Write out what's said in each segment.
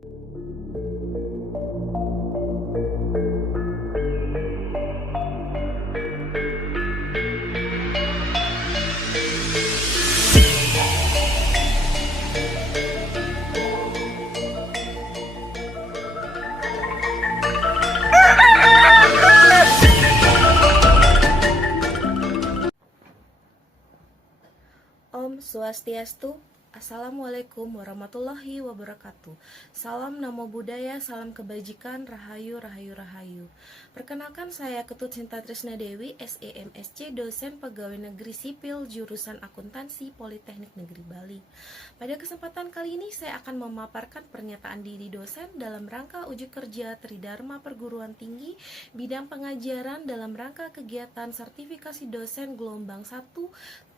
Om Swastiastu. Assalamualaikum warahmatullahi wabarakatuh. Salam Namo Buddhaya, salam kebajikan, rahayu, rahayu, rahayu. Perkenalkan, saya Ketut Sinta Trisna Dewi, SEMSC, dosen pegawai negeri sipil, jurusan akuntansi, Politeknik Negeri Bali. Pada kesempatan kali ini saya akan memaparkan pernyataan diri dosen dalam rangka uji kerja Tridharma Perguruan Tinggi bidang pengajaran dalam rangka kegiatan sertifikasi dosen gelombang 1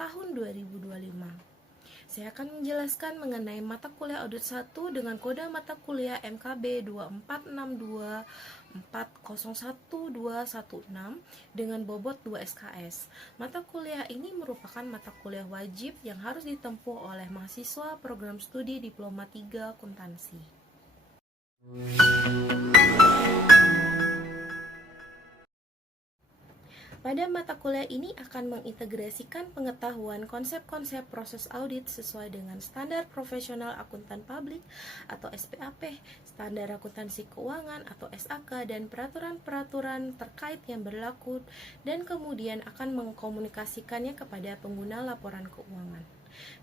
tahun 2025. Saya akan menjelaskan mengenai mata kuliah audit 1 dengan kode mata kuliah MKB 24624011216 dengan bobot 2 SKS. Mata kuliah ini merupakan mata kuliah wajib yang harus ditempuh oleh mahasiswa program studi Diploma 3 Akuntansi. Pada mata kuliah ini akan mengintegrasikan pengetahuan konsep-konsep proses audit sesuai dengan standar profesional akuntan publik atau SPAP, standar akuntansi keuangan atau SAK, dan peraturan-peraturan terkait yang berlaku, dan kemudian akan mengkomunikasikannya kepada pengguna laporan keuangan.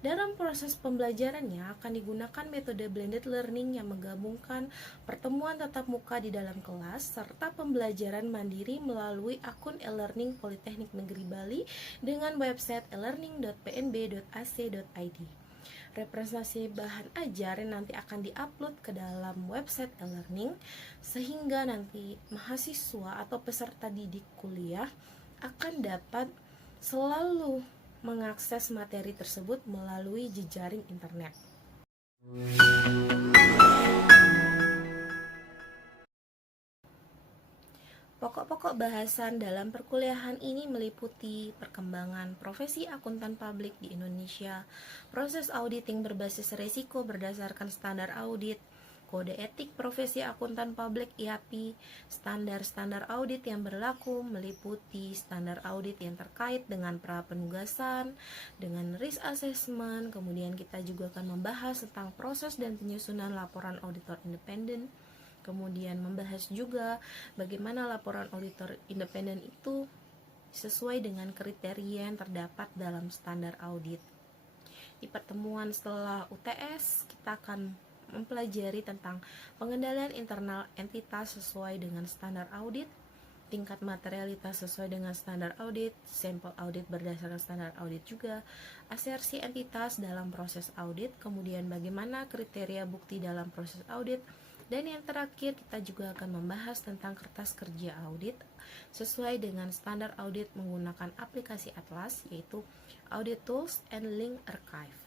Dalam proses pembelajarannya akan digunakan metode blended learning yang menggabungkan pertemuan tatap muka di dalam kelas serta pembelajaran mandiri melalui akun e-learning Politeknik Negeri Bali dengan website elearning.pnb.ac.id. Representasi bahan ajar yang nanti akan diupload ke dalam website e-learning sehingga nanti mahasiswa atau peserta didik kuliah akan dapat selalu mengakses materi tersebut melalui jejaring internet. Pokok-pokok bahasan dalam perkuliahan ini meliputi perkembangan profesi akuntan publik di Indonesia, proses auditing berbasis risiko berdasarkan standar audit, kode etik profesi akuntan publik IAPI, standar-standar audit yang berlaku meliputi standar audit yang terkait dengan pra-penugasan, dengan risk assessment, kemudian kita juga akan membahas tentang proses dan penyusunan laporan auditor independen, kemudian membahas juga bagaimana laporan auditor independen itu sesuai dengan kriteria yang terdapat dalam standar audit. Di pertemuan setelah UTS, kita akan mempelajari tentang pengendalian internal entitas sesuai dengan standar audit, tingkat materialitas sesuai dengan standar audit, sampel audit berdasarkan standar audit juga, asersi entitas dalam proses audit, kemudian bagaimana kriteria bukti dalam proses audit, dan yang terakhir kita juga akan membahas tentang kertas kerja audit sesuai dengan standar audit menggunakan aplikasi Atlas, yaitu Audit Tools and Link Archive.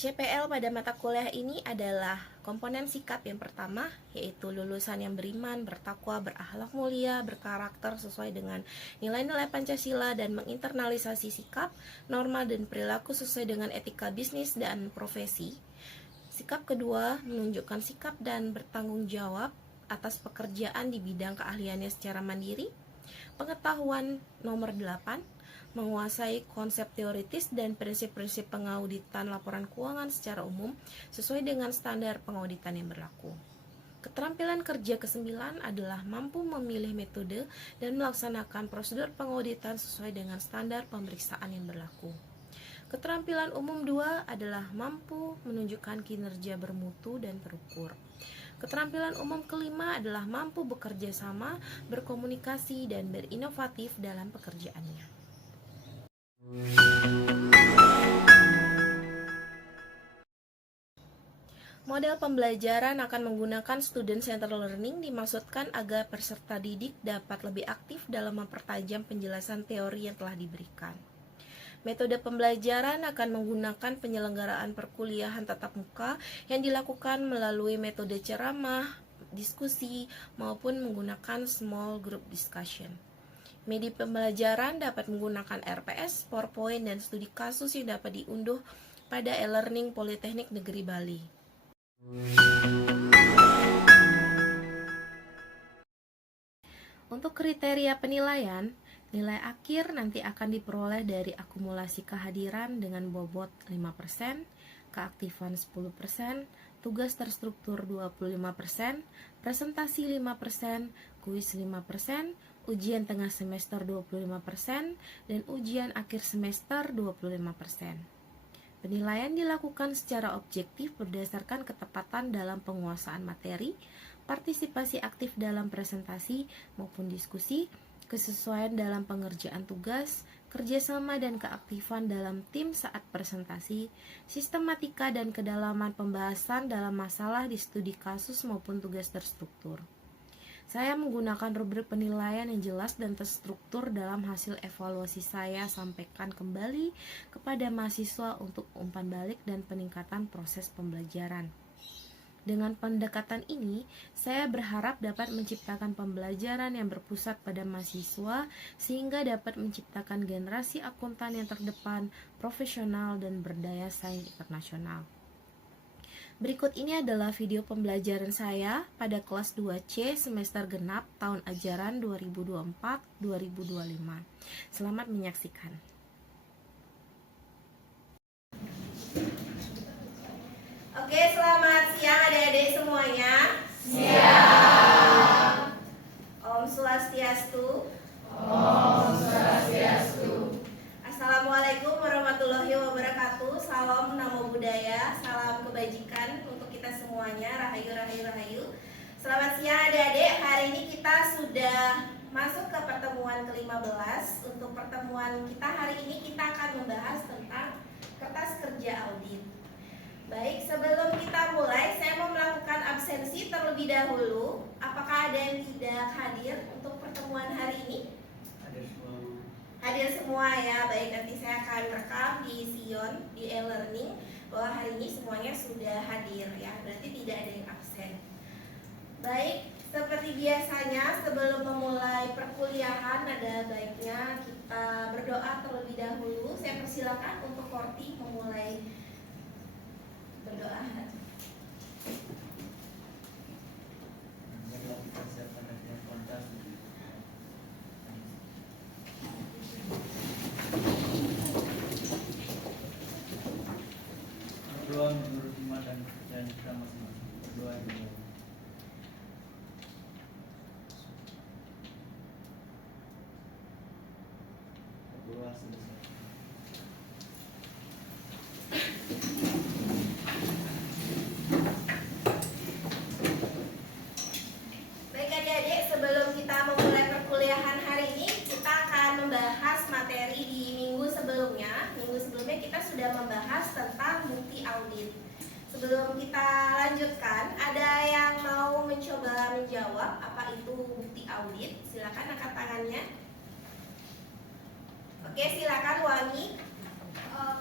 CPL pada mata kuliah ini adalah komponen sikap yang pertama, yaitu lulusan yang beriman, bertakwa, berakhlak mulia, berkarakter sesuai dengan nilai-nilai Pancasila dan menginternalisasi sikap, norma, dan perilaku sesuai dengan etika bisnis dan profesi. Sikap kedua, menunjukkan sikap dan bertanggung jawab atas pekerjaan di bidang keahliannya secara mandiri. Pengetahuan nomor 8, menguasai konsep teoritis dan prinsip-prinsip pengauditan laporan keuangan secara umum sesuai dengan standar pengauditan yang berlaku. Keterampilan kerja ke-9 adalah mampu memilih metode dan melaksanakan prosedur pengauditan sesuai dengan standar pemeriksaan yang berlaku. Keterampilan umum 2 adalah mampu menunjukkan kinerja bermutu dan terukur. Keterampilan umum ke-5 adalah mampu bekerja sama, berkomunikasi, dan berinovatif dalam pekerjaannya. Model pembelajaran akan menggunakan student-centered learning dimaksudkan agar peserta didik dapat lebih aktif dalam mempertajam penjelasan teori yang telah diberikan. Metode pembelajaran akan menggunakan penyelenggaraan perkuliahan tatap muka yang dilakukan melalui metode ceramah, diskusi, maupun menggunakan small group discussion. Media pembelajaran dapat menggunakan RPS, PowerPoint, dan studi kasus yang dapat diunduh pada e-learning Politeknik Negeri Bali. Untuk kriteria penilaian, nilai akhir nanti akan diperoleh dari akumulasi kehadiran dengan bobot 5%, keaktifan 10%, tugas terstruktur 25%, presentasi 5%, kuis 5%, ujian tengah semester 25%, dan ujian akhir semester 25%. Penilaian dilakukan secara objektif berdasarkan ketepatan dalam penguasaan materi, partisipasi aktif dalam presentasi maupun diskusi, kesesuaian dalam pengerjaan tugas, kerjasama dan keaktifan dalam tim saat presentasi, sistematika dan kedalaman pembahasan dalam masalah di studi kasus maupun tugas terstruktur. Saya menggunakan rubrik penilaian yang jelas dan terstruktur dalam hasil evaluasi saya sampaikan kembali kepada mahasiswa untuk umpan balik dan peningkatan proses pembelajaran. Dengan pendekatan ini, saya berharap dapat menciptakan pembelajaran yang berpusat pada mahasiswa sehingga dapat menciptakan generasi akuntan yang terdepan, profesional, dan berdaya saing internasional. Berikut ini adalah video pembelajaran saya pada kelas 2C semester genap tahun ajaran 2024-2025. Selamat menyaksikan. Oke, selamat siang adik-adik semuanya. Siang. Om Swastiastu. Om Swastiastu. Assalamualaikum warahmatullahi wabarakatuh. Salam namo buddhaya, salam kebajikan untuk kita semuanya. Rahayu, rahayu, rahayu. Selamat siang adik-adik. Hari ini kita sudah masuk ke pertemuan ke-15. Untuk pertemuan kita hari ini kita akan membahas tentang kertas kerja audit. Baik, sebelum kita mulai, saya mau melakukan absensi terlebih dahulu. Apakah ada yang tidak hadir untuk pertemuan hari ini? Hadir semua ya. Baik, nanti saya akan rekam di Sion, di e-learning, bahwa hari ini semuanya sudah hadir ya. Berarti tidak ada yang absen. Baik, seperti biasanya sebelum memulai perkuliahan ada baiknya kita berdoa terlebih dahulu. Saya persilakan untuk Korti memulai berdoa. Berdoa menurut iman dan kepercayaan kita masing-masing. Berdoa juga. Berdoa selesai. Baik adik-adik, sebelum kita memulai perkuliahan hari ini, kita akan membahas materi di minggu sebelumnya. Minggu sebelumnya kita sudah membahas tentang bukti audit. Sebelum kita lanjutkan, ada yang mau mencoba menjawab apa itu bukti audit? Silakan angkat tangannya. Oke, silakan Wangi.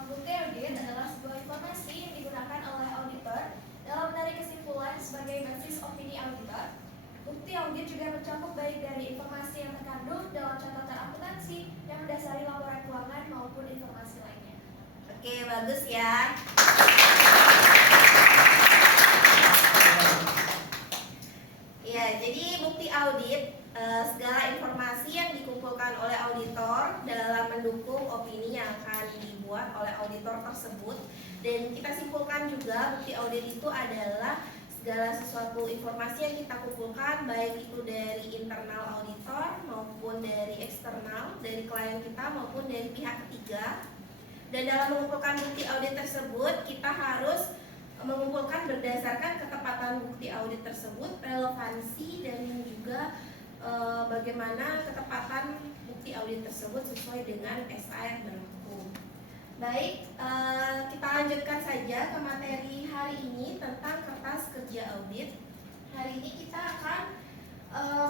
Bukti audit adalah sebuah informasi yang digunakan oleh auditor dalam menarik kesimpulan sebagai basis opini auditor. Bukti audit juga mencakup baik dari informasi yang terkandung dalam catatan akuntansi yang mendasari laporan keuangan maupun informasi lainnya. Oke, bagus ya. Ya, jadi bukti audit segala informasi yang dikumpulkan oleh auditor dalam mendukung opini yang akan dibuat oleh auditor tersebut. Dan kita simpulkan juga bukti audit itu adalah segala sesuatu informasi yang kita kumpulkan, baik itu dari internal auditor maupun dari eksternal, dari klien kita maupun dari pihak ketiga. Dan dalam mengumpulkan bukti audit tersebut, kita harus mengumpulkan berdasarkan ketepatan bukti audit tersebut, relevansi, dan juga bagaimana ketepatan bukti audit tersebut sesuai dengan SA yang berlaku. Baik, kita lanjutkan saja ke materi hari ini tentang kertas kerja audit. Hari ini kita akan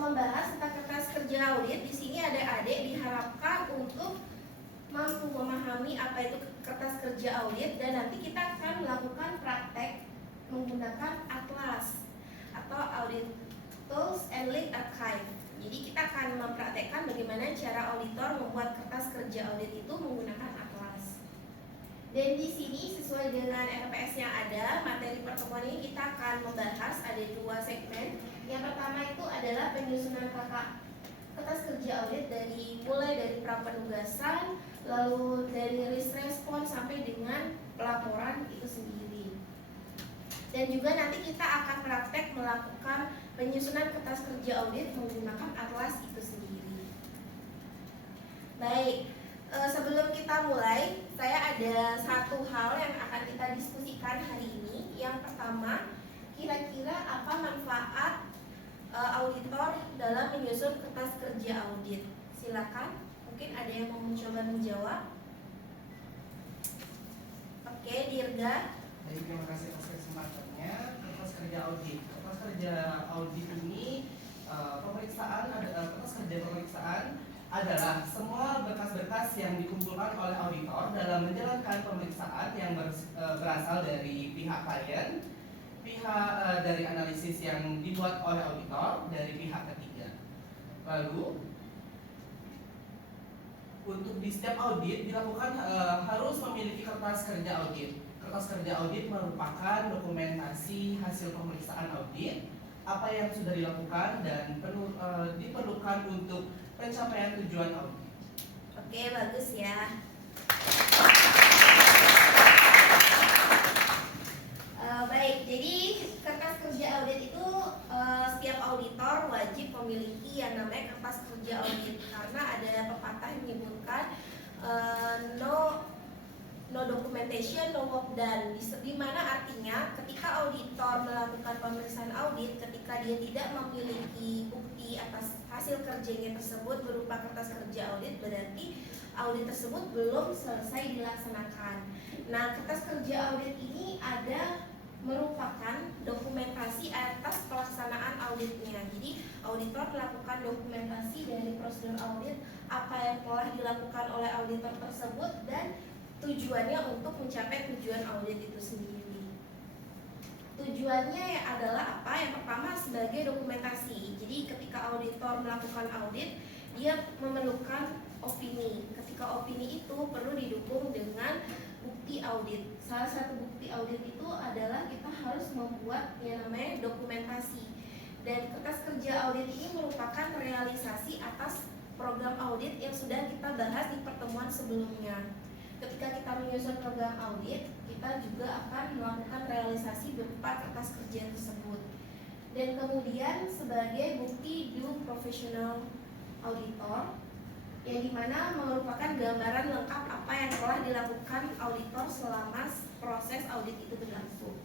membahas tentang kertas kerja audit. Di sini adik-adik diharapkan untuk mampu memahami apa itu kertas kerja audit, dan nanti kita akan melakukan praktek menggunakan atlas atau audit tools and link archive. Jadi kita akan akan mempraktekkan bagaimana cara auditor membuat kertas kerja audit itu menggunakan atlas. Dan di sini sesuai dengan RPS yang ada, materi pertemuan ini kita akan membahas ada 2 segmen. Yang pertama itu adalah penyusunan kertas kerja audit mulai dari prapenugasan, lalu dari risk response sampai dengan pelaporan itu sendiri. Dan juga nanti kita akan praktek melakukan penyusunan kertas kerja audit menggunakan atlas itu sendiri. Baik, sebelum kita mulai, saya ada satu hal yang akan kita diskusikan hari ini. Yang pertama, kira-kira apa manfaat auditor dalam menyusun kertas kerja audit? Silakan, mungkin ada yang mau mencoba menjawab. Oke, Dirga. Jadi terima kasih atas kesempatannya. Kertas kerja audit. Kertas kerja audit ini kertas kerja pemeriksaan adalah semua berkas-berkas yang dikumpulkan oleh auditor dalam menjalankan pemeriksaan yang berasal dari pihak klien, dari analisis yang dibuat oleh auditor dari pihak ketiga. Lalu untuk di setiap audit dilakukan harus memiliki kertas kerja audit. Kertas kerja audit merupakan dokumentasi hasil pemeriksaan audit, apa yang sudah dilakukan dan diperlukan untuk pencapaian tujuan audit. Oke, bagus ya. Baik, jadi kertas kerja audit itu setiap auditor wajib memiliki yang namanya kertas kerja audit, karena ada pepatah yang menyebutkan no documentation, no work done. Di mana artinya ketika auditor melakukan pemeriksaan audit, ketika dia tidak memiliki bukti atas hasil kerjanya tersebut berupa kertas kerja audit, berarti audit tersebut belum selesai dilaksanakan. Nah, kertas kerja audit ini merupakan dokumentasi atas pelaksanaan auditnya. Jadi auditor melakukan dokumentasi dari prosedur audit, apa yang telah dilakukan oleh auditor tersebut, dan tujuannya untuk mencapai tujuan audit itu sendiri. Tujuannya adalah apa? Yang pertama sebagai dokumentasi. Jadi ketika auditor melakukan audit, dia memerlukan opini. Ketika opini itu perlu didukung dengan bukti audit. Salah satu bukti audit itu adalah kita harus membuat yang namanya dokumentasi. Dan kertas kerja audit ini merupakan realisasi atas program audit yang sudah kita bahas di pertemuan sebelumnya. Ketika kita menyusun program audit, kita juga akan melakukan realisasi berupa kertas kerja tersebut. Dan kemudian sebagai bukti due professional auditor, yang dimana merupakan gambaran lengkap apa yang telah dilakukan auditor selama proses audit itu berlangsung.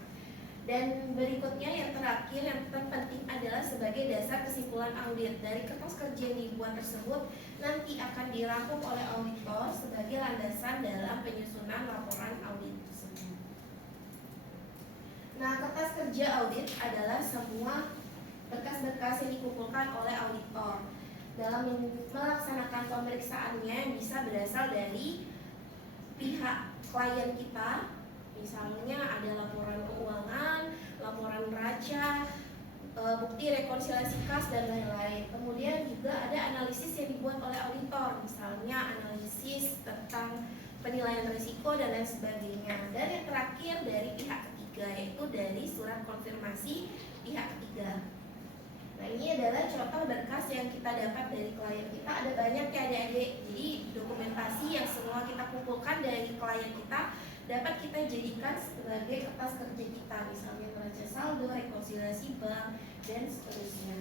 Dan berikutnya yang terakhir yang terpenting adalah sebagai dasar kesimpulan audit. Dari kertas kerja yang dibuat tersebut nanti akan dirangkum oleh auditor sebagai landasan dalam penyusunan laporan audit tersebut. Nah, kertas kerja audit adalah semua berkas-berkas yang dikumpulkan oleh auditor dalam melaksanakan pemeriksaannya yang bisa berasal dari pihak klien kita. Misalnya ada laporan keuangan, laporan neraca, bukti rekonsiliasi kas, dan lain-lain. Kemudian juga ada analisis yang dibuat oleh auditor, misalnya analisis tentang penilaian risiko dan lain sebagainya. Dan yang terakhir dari pihak ketiga, yaitu dari surat konfirmasi pihak ketiga. Nah, ini adalah contoh berkas yang kita dapat dari klien kita. Ada banyak ya adik-adik. Jadi dokumentasi yang semua kita kumpulkan dari klien kita dapat kita jadikan sebagai kertas kerja kita, misalnya neraca saldo, rekonsiliasi bank, dan seterusnya.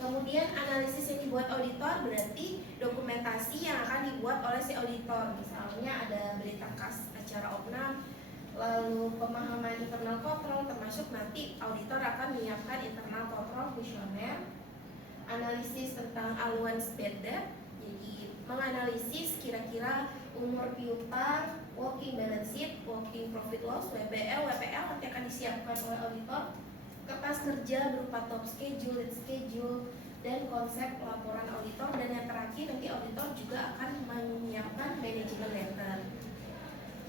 Kemudian analisis yang dibuat auditor berarti dokumentasi yang akan dibuat oleh si auditor. Misalnya ada berita kas acara opnam, lalu pemahaman internal kontrol, termasuk nanti auditor akan menyiapkan internal kontrol kuesioner, analisis tentang allowance bad debt, jadi menganalisis kira-kira umur piutang, working balance sheet, working profit loss, WBL nanti akan disiapkan oleh auditor, kertas kerja berupa top schedule, lead schedule, dan konsep laporan auditor, dan yang terakhir nanti auditor juga akan menyiapkan management letter.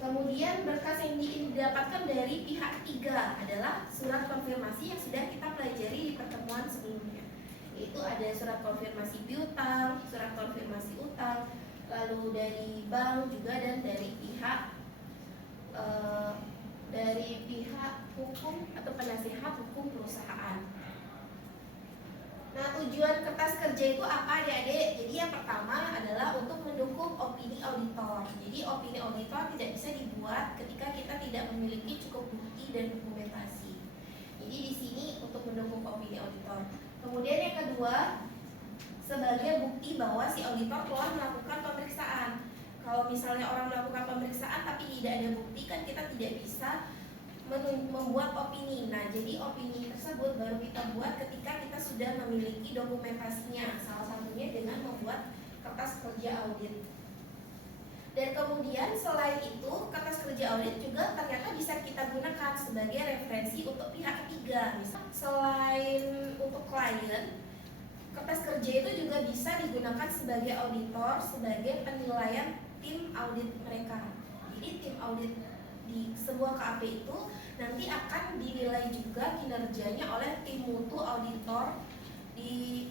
Kemudian berkas yang didapatkan dari pihak ketiga adalah surat konfirmasi yang sudah kita pelajari di pertemuan sebelumnya. Itu ada surat konfirmasi piutang, surat konfirmasi utang, lalu dari bank juga, dan dari pihak hukum atau penasihat hukum perusahaan. Nah, tujuan kertas kerja itu apa, adik-adik? Jadi yang pertama adalah untuk mendukung opini auditor. Jadi opini auditor tidak bisa dibuat ketika kita tidak memiliki cukup bukti dan dokumentasi. Jadi di sini untuk mendukung opini auditor. Kemudian yang kedua, sebagai bukti bahwa si auditor telah melakukan pemeriksaan. Kalau misalnya orang melakukan pemeriksaan tapi tidak ada bukti, kan kita tidak bisa membuat opini. Nah, jadi opini tersebut baru kita buat ketika kita sudah memiliki dokumentasinya. Salah satunya dengan membuat kertas kerja audit. Dan kemudian selain itu, kertas kerja audit juga ternyata bisa kita gunakan sebagai referensi untuk pihak ketiga. Misal, selain untuk klien, kertas kerja itu juga bisa digunakan sebagai auditor, sebagai penilaian tim audit mereka. Jadi tim audit di sebuah KAP itu nanti akan dinilai juga kinerjanya oleh tim mutu auditor di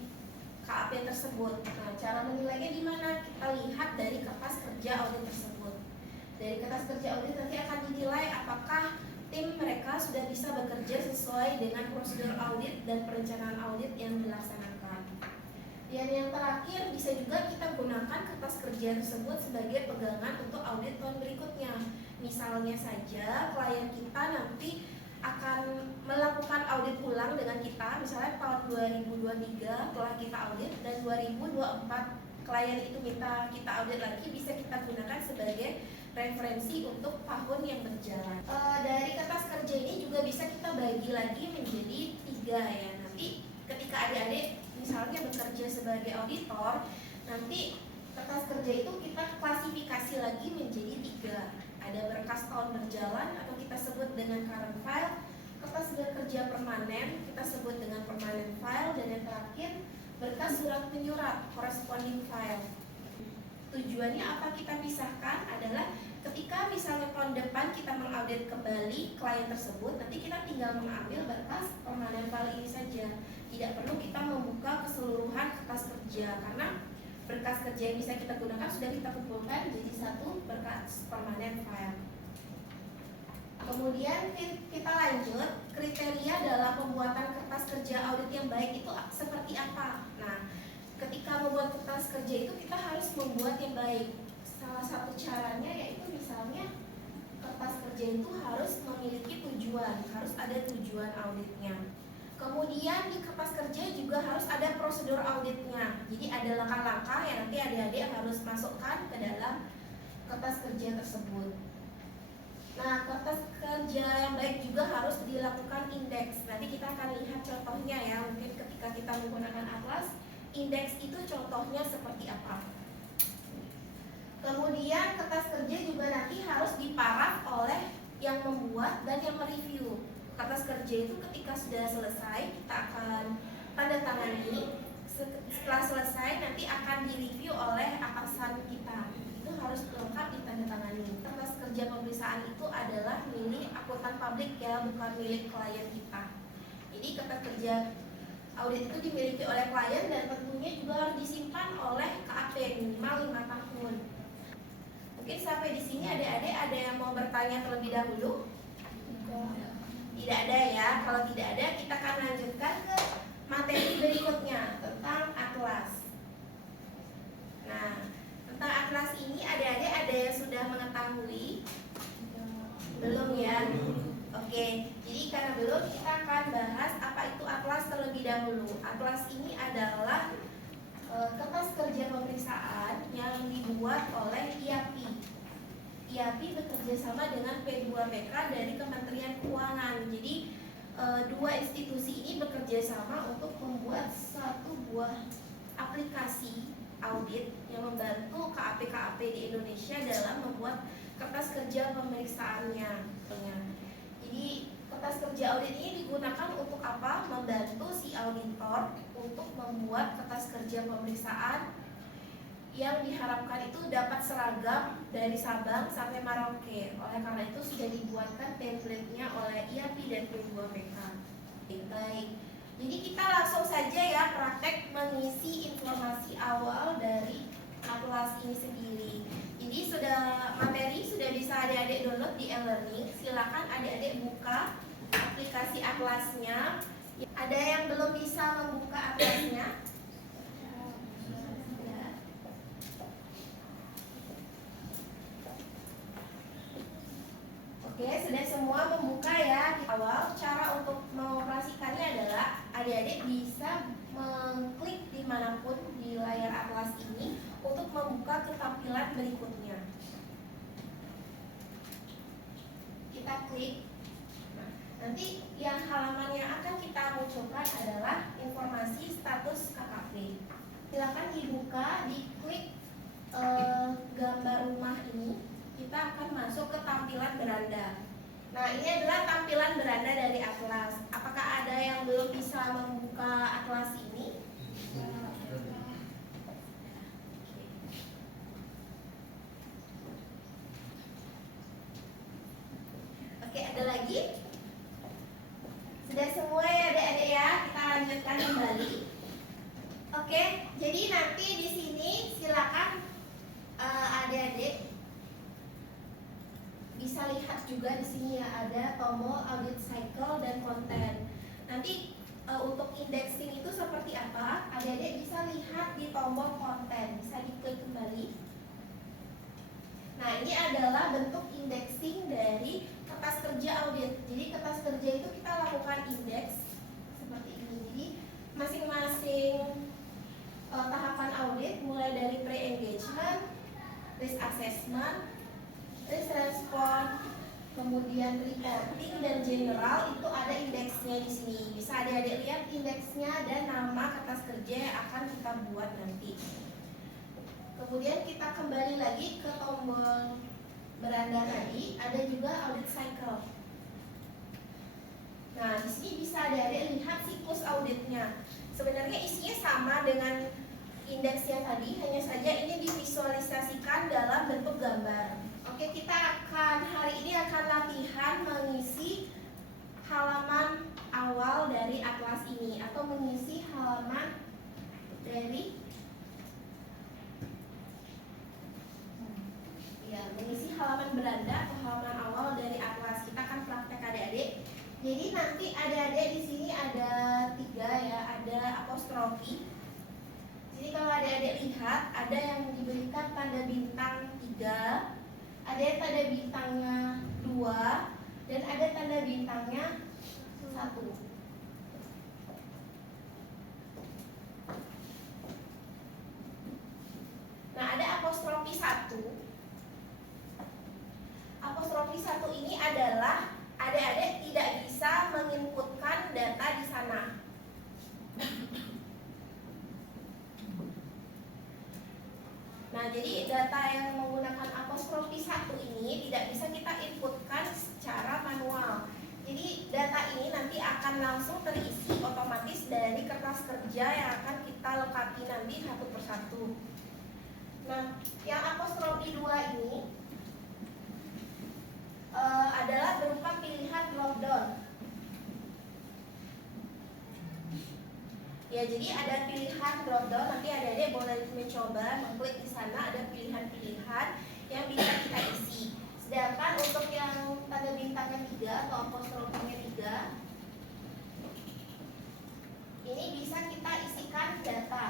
KAP tersebut. Nah, cara menilainya di mana? Kita lihat dari kertas kerja audit tersebut. Dari kertas kerja audit nanti akan dinilai apakah tim mereka sudah bisa bekerja sesuai dengan prosedur audit dan perencanaan audit yang dilaksanakan. Dan yang terakhir, bisa juga kita gunakan kertas kerja tersebut sebagai pegangan untuk audit tahun berikutnya. Misalnya saja klien kita nanti akan melakukan audit ulang dengan kita, misalnya tahun 2023 telah kita audit, dan 2024 klien itu minta kita audit lagi, bisa kita gunakan sebagai referensi untuk tahun yang berjalan. Dari kertas kerja ini juga bisa kita bagi lagi menjadi 3 ya. Nanti ketika adik-adik misalnya bekerja sebagai auditor, nanti kertas kerja itu kita klasifikasi lagi menjadi 3. Ada berkas tahun berjalan atau kita sebut dengan current file, kertas bekerja permanen kita sebut dengan permanent file, dan yang terakhir berkas surat menyurat corresponding file. Tujuannya apa kita pisahkan adalah ketika misalnya tahun depan kita mengaudit kembali klien tersebut, nanti kita tinggal mengambil berkas permanent file ini saja. Tidak perlu kita membuka keseluruhan kertas kerja, karena berkas kerja yang bisa kita gunakan sudah kita kumpulkan jadi satu berkas permanent file. Kemudian kita lanjut, kriteria dalam pembuatan kertas kerja audit yang baik itu seperti apa? Nah, ketika membuat kertas kerja itu kita harus membuat yang baik. Salah satu caranya yaitu misalnya kertas kerja itu harus memiliki tujuan, harus ada tujuan auditnya. Kemudian di kertas kerja juga harus ada prosedur auditnya. Jadi ada langkah-langkah yang nanti adik-adik harus masukkan ke dalam kertas kerja tersebut. Nah, kertas kerja yang baik juga harus dilakukan indeks. Nanti kita akan lihat contohnya ya. Mungkin ketika kita menggunakan atlas, indeks itu contohnya seperti apa. Kemudian kertas kerja juga nanti harus diparaf oleh yang membuat dan yang mereview. Kertas kerja itu ketika sudah selesai kita akan tanda tangani. Setelah selesai nanti akan direview oleh atasan kita. Itu harus lengkap ditandatangani. Kertas kerja pemeriksaan itu adalah milik akuntan publik ya, bukan milik klien kita. Jadi kertas kerja audit itu dimiliki oleh klien dan tentunya juga harus disimpan oleh KAP minimal 5 tahun. Mungkin sampai di sini adik-adik ada yang mau bertanya terlebih dahulu? Tidak ada ya. Kalau tidak ada, kita akan lanjutkan ke materi berikutnya tentang atlas. Nah, tentang atlas ini adik-adik ada yang sudah mengetahui? Belum ya? Oke, jadi karena belum, kita akan bahas apa itu atlas terlebih dahulu. Atlas ini adalah kertas kerja pemeriksaan yang dibuat oleh IAPI. IAPI bekerja sama dengan P2PK dari Kementerian Keuangan. Jadi dua institusi ini bekerja sama untuk membuat satu buah aplikasi audit yang membantu KAP-KAP di Indonesia dalam membuat kertas kerja pemeriksaannya. Jadi kertas kerja audit ini digunakan untuk apa? Membantu si auditor untuk membuat kertas kerja pemeriksaan yang diharapkan itu dapat seragam dari Sabang sampai Merauke. Oleh karena itu sudah dibuatkan template-nya oleh IAPI dan P2PK. Baik. Jadi kita langsung saja ya praktek mengisi informasi awal dari Atlas ini sendiri. Jadi materi sudah bisa adik-adik download di e-learning. Silakan adik-adik buka aplikasi Atlasnya. Ada yang belum bisa membuka Atlasnya? Ya. Oke, sudah semua membuka ya. Di awal, cara untuk mengoperasikannya adalah adik-adik bisa mengklik dimanapun di layar Atlas ini untuk membuka ketampilan berikutnya. Kita klik. Nah, nanti yang halaman yang akan kita munculkan adalah informasi status KKP. Silakan dibuka, diklik gambar rumah ini. Kita akan masuk ke tampilan beranda. Nah, ini adalah tampilan beranda dari Atlas. Apakah ada yang belum bisa membuka Atlas ini? Oke, ada lagi? Sudah semua ya adik-adik ya? Kita lanjutkan kembali. Oke, jadi nanti di sini silakan adik-adik bisa lihat juga di sini ya, ada tombol audit cycle dan konten. Nanti untuk indexing itu seperti apa? Adik-adik bisa lihat di tombol konten, bisa diklik kembali. Nah, ini adalah bentuk indexing dari kertas kerja audit. Jadi kertas kerja itu kita lakukan indeks seperti ini. Jadi masing-masing tahapan audit mulai dari pre-engagement, risk assessment, risk respon, kemudian reporting dan general itu ada indeksnya di sini. Bisa adik-adik lihat indeksnya dan nama kertas kerja yang akan kita buat nanti. Kemudian kita kembali lagi ke tombol beranda tadi, ada juga audit cycle. Nah, di sini bisa adik-adik lihat siklus auditnya. Sebenarnya isinya sama dengan indeksnya tadi, hanya saja ini divisualisasikan dalam bentuk gambar. Oke, kita hari ini akan latihan mengisi halaman awal dari Atlas ini atau mengisi halaman dari mengisi halaman beranda atau halaman awal dari Atlas. Kita akan praktek adik-adik. Jadi nanti adik-adik di sini ada 3 ya, ada apostrofi. Jadi kalau adik-adik lihat ada yang diberikan tanda bintang 3, ada yang tanda bintangnya 2, dan ada tanda bintangnya 1. Nah, ada apostrofi 1. Apostrofi 1 ini adalah adik-adik tidak bisa menginputkan data di sana. Nah, jadi data yang menggunakan apostrofi 1 ini tidak bisa kita inputkan secara manual. Jadi data ini nanti akan langsung terisi otomatis dari kertas kerja yang akan kita lengkapi nanti satu persatu. Nah, yang apostrofi 2 ini adalah berupa pilihan dropdown. Ya, jadi ada pilihan dropdown, nanti adik-adik boleh mencoba mengklik di sana, ada pilihan-pilihan yang bisa kita isi. Sedangkan untuk yang tanda bintangnya 3 atau apostrofinya 3, ini bisa kita isikan data,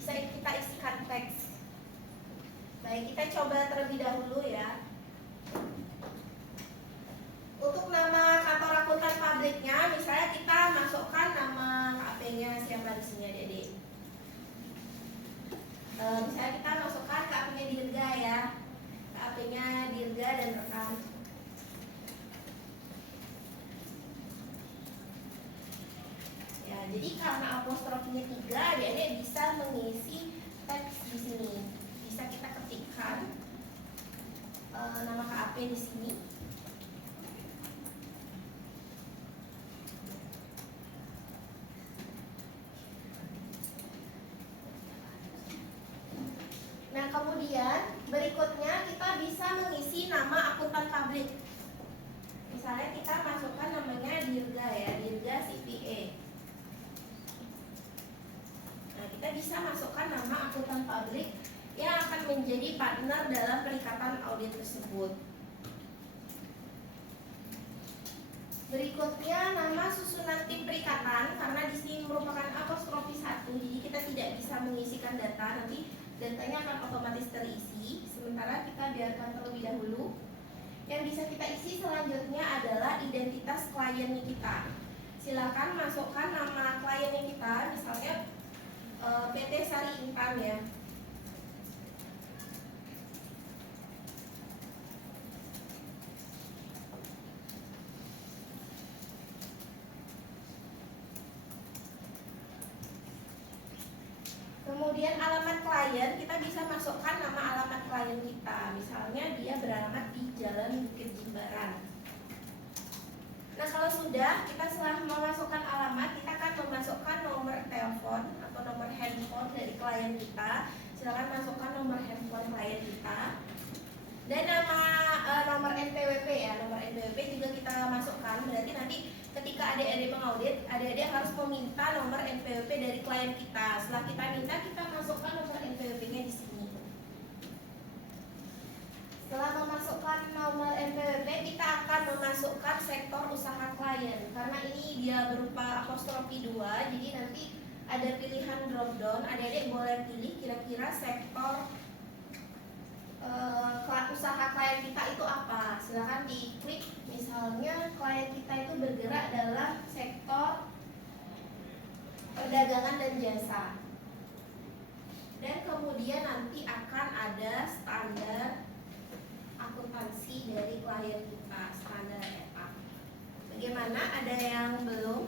bisa kita isikan teks. Baik, kita coba terlebih dahulu ya. Untuk nama kantor akuntan pabriknya, misalnya kita masukkan nama KAP-nya siapa di sini adik-adik. Misalnya kita masukkan KAP-nya Dirga ya, KAP-nya Dirga dan rekan. Ya, jadi karena apostrofinya 3, adik-adik bisa mengisi teks di sini. Bisa kita ketikkan nama KAP di sini. Nah, kemudian berikutnya kita bisa mengisi nama akuntan pabrik. misalnya kita masukkan namanya Dirga ya, Dirga CPA. Nah, kita bisa masukkan nama akuntan publik yang akan menjadi partner dalam perikatan audit tersebut. Berikutnya nama susunan tim perikatan, karena di sini merupakan apostrofi 1, jadi kita tidak bisa mengisikan data, nanti datanya akan otomatis terisi. Sementara kita biarkan terlebih dahulu. Yang bisa kita isi selanjutnya adalah identitas kliennya kita. Silakan masukkan nama kliennya kita, misalnya PT Sari Intan ya. Kemudian alamat klien, kita bisa masukkan nama alamat klien kita. Misalnya dia beralamat di Jalan Bukit Jimbaran. Nah, kalau sudah, kita setelah memasukkan alamat, kita akan memasukkan nomor telepon atau nomor handphone dari klien kita. Silakan masukkan nomor handphone klien kita. Dan nama nomor NPWP ya, nomor NPWP juga kita masukkan. Berarti nanti ketika adik-adik mengaudit, adik-adik harus meminta nomor NPWP dari klien kita. Setelah kita minta, kita masukkan nomor NPWP-nya di sini. Setelah memasukkan nomor NPWP, kita akan memasukkan sektor usaha klien. Karena ini dia berupa apostrofi 2, jadi nanti ada pilihan drop down. Adik-adik boleh pilih kira-kira sektor usaha klien kita itu apa. Silahkan diklik. Misalnya klien kita itu bergerak dalam sektor perdagangan dan jasa. Dan kemudian nanti akan ada standar akuntansi dari klien kita, standar EPA. Bagaimana? Ada yang belum?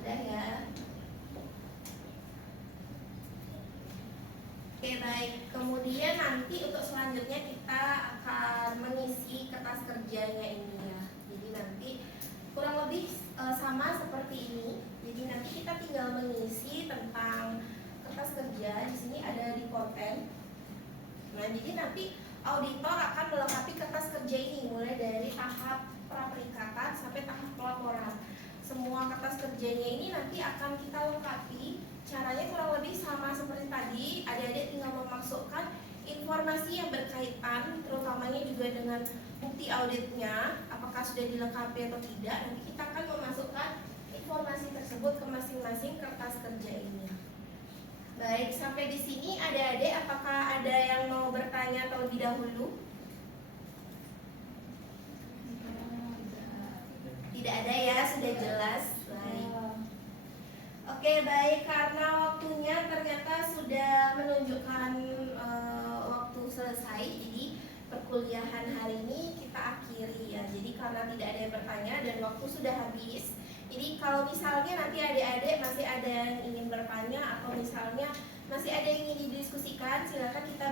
Udah ya. Oke, baik. Kemudian nanti untuk selanjutnya kita akan mengisi kertas kerjanya ini ya. Jadi nanti kurang lebih sama seperti ini. Jadi nanti kita tinggal mengisi tentang kertas kerja. Di sini ada di konten. Nah, jadi nanti auditor akan melengkapi kertas kerja ini mulai dari tahap praperikatan sampai tahap pelaporan. Semua kertas kerjanya ini nanti akan kita lengkapi. Caranya kurang lebih sama seperti tadi. Adik-adik tinggal memasukkan informasi yang berkaitan, terutamanya juga dengan bukti auditnya, apakah sudah dilengkapi atau tidak. Nanti kita akan memasukkan informasi tersebut ke masing-masing kertas kerja ini. Baik, sampai di sini adik-adik, apakah ada yang mau bertanya terlebih dahulu? Tidak ada ya, sudah jelas. Baik. Oke, baik, karena waktunya ternyata sudah menunjukkan waktu selesai, jadi perkuliahan hari ini kita akhiri ya. Jadi karena tidak ada yang bertanya dan waktu sudah habis, jadi kalau misalnya nanti adik-adik masih ada yang ingin bertanya atau misalnya masih ada yang ingin didiskusikan, silakan kita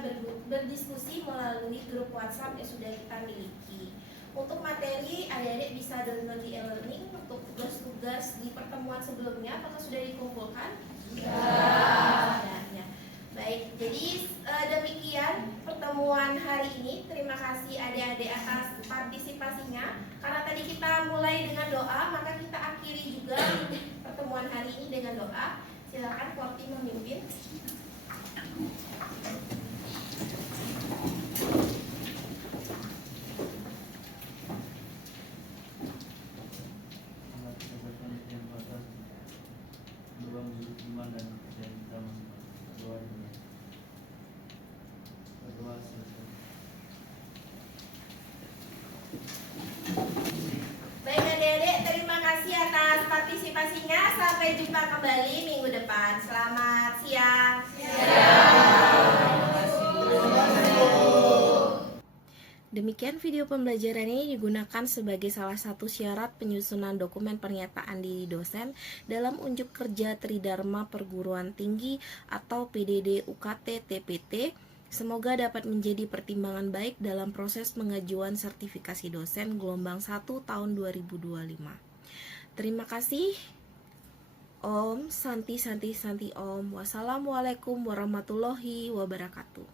berdiskusi melalui grup WhatsApp yang sudah kita miliki. Untuk materi, adik-adik bisa download di e-learning. Untuk tugas-tugas di pertemuan sebelumnya, apakah sudah dikumpulkan? Sudah. Ya. Baik, jadi demikian pertemuan hari ini. Terima kasih adik-adik atas partisipasinya. Karena tadi kita mulai dengan doa, maka kita akhiri juga pertemuan hari ini dengan doa. Silakan Korti memimpin. Iman dan kepercayaan kita masing-masing. Berdoa dimulai. Berdoa selesai. Baik adik-adik, terima kasih atas partisipasinya. Sampai jumpa kembali minggu depan. Selamat siang. Demikian video pembelajaran ini digunakan sebagai salah satu syarat penyusunan dokumen pernyataan diri dosen dalam unjuk kerja Tridharma Perguruan Tinggi atau PDD UKT TPT. Semoga dapat menjadi pertimbangan baik dalam proses pengajuan sertifikasi dosen gelombang 1 tahun 2025. Terima kasih. Om Santi Santi Santi Om. Wassalamualaikum warahmatullahi wabarakatuh.